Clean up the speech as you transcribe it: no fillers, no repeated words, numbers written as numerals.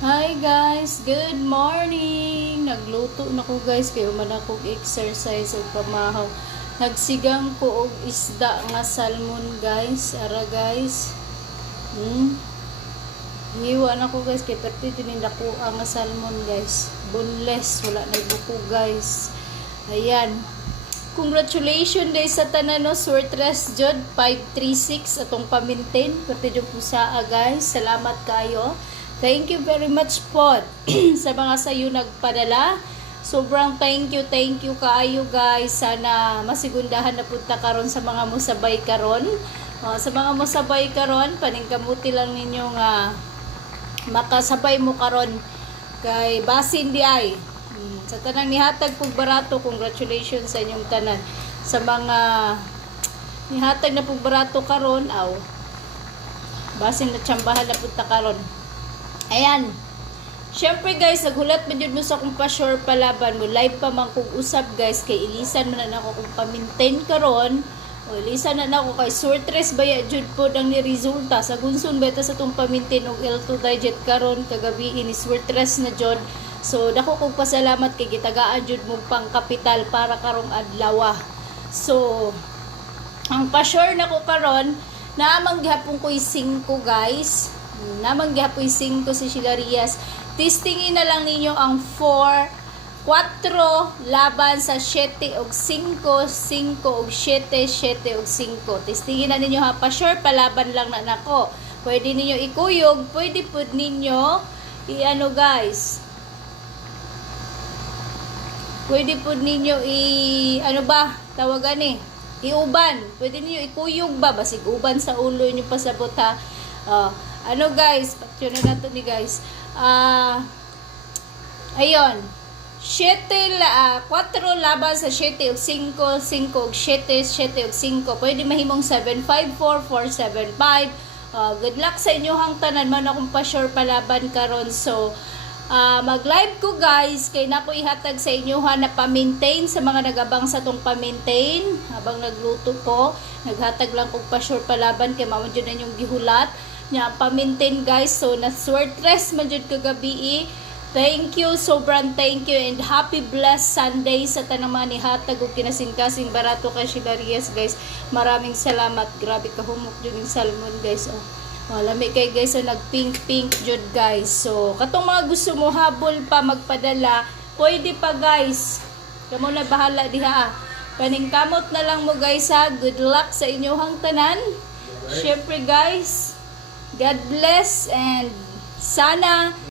Hi guys, good morning. Nagluto na ko guys kayo man akong exercise ug pamahaw. Nagsigang ko og isda nga salmon guys. Ara guys. Hiwa na ko guys kay perti din dako ang salmon guys. Boneless, wala na buko guys. Ayan. Congratulations day sa tanan no, Swertres Jod 536 atong pamintain perti jud pusaa guys. Salamat kayo. Thank you very much po sa mga sayo nagpadala. Sobrang thank you kaayo guys. Sana masigundahan na punta karon sa mga musabay karon. Sa mga musabay karon, paningkamuti lang ninyo nga makasabay mo karon kay basin di ay. Sa tanang nihatag pug barato, congratulations sa inyong tanan. Sa mga nihatag na pug barato karon, basin na tsambahan na punta karon. Ayan. Syempre guys, naghulat man yun mo sa kung pa-sure palaban mo. Live pa man kung usap guys. Kay ilisan man na ako kung pa-maintain karon. O ilisan na ako kay Swertres baya jud po ang ni-resulta. Sa gunson beta sa itong pa-maintain og L2 digit karon. Kagabi ini Swertres na jud. So dako kong pasalamat kay gitagaan jud mo pang kapital para karong adlaw. So ang pa-sure na ko karon, naamang gihapon ko'y 5 guys. Namang gihapoy 5 si Shilarias. Testingin na lang ninyo ang 4 laban sa 7 og 5, 5 og 7, 7 og 5. Testingin na ninyo ha, pa sure palaban lang na nako. Pwede ninyo ikuyog, pwede pud ninyo i-ano guys. Pwede pud ninyo ano ba tawagan iuban. Pwede ninyo ikuyog ba basig uban sa ulo niyo pasabot ha. Ano guys, yun na nato ni guys. Ayun. 4 laban sa 7 og 5, 5 og 7, 7 og 5. Pwede mahimong 754, 475. Good luck sa inyohang tanan man akong pa-sure palaban karon. So, mag-live ko guys kay nako ihatag sa inyoha na pa-maintain sa mga nagabang sa tong pa-maintain habang nagluto ko. Naghatag lang kog pa-sure palaban kay mao jud na yung gihulat nya pa-maintain guys. So na Swertres man jud kagabi. Thank you, sobrang thank you and happy blessed Sunday sa tanang mga nihatag ug kinasing-kasing barato kay Shilarias guys. Maraming salamat. Grabe ka humok jud yung salmon guys. Lami kay guys nag-pink jud guys. So katong mga gusto mo habol pa magpadala, pwede pa guys. Kamo na bahala diha. Paningkamot na lang mo guys ha. Good luck sa inyohang tanan. Syempre guys, God bless and sana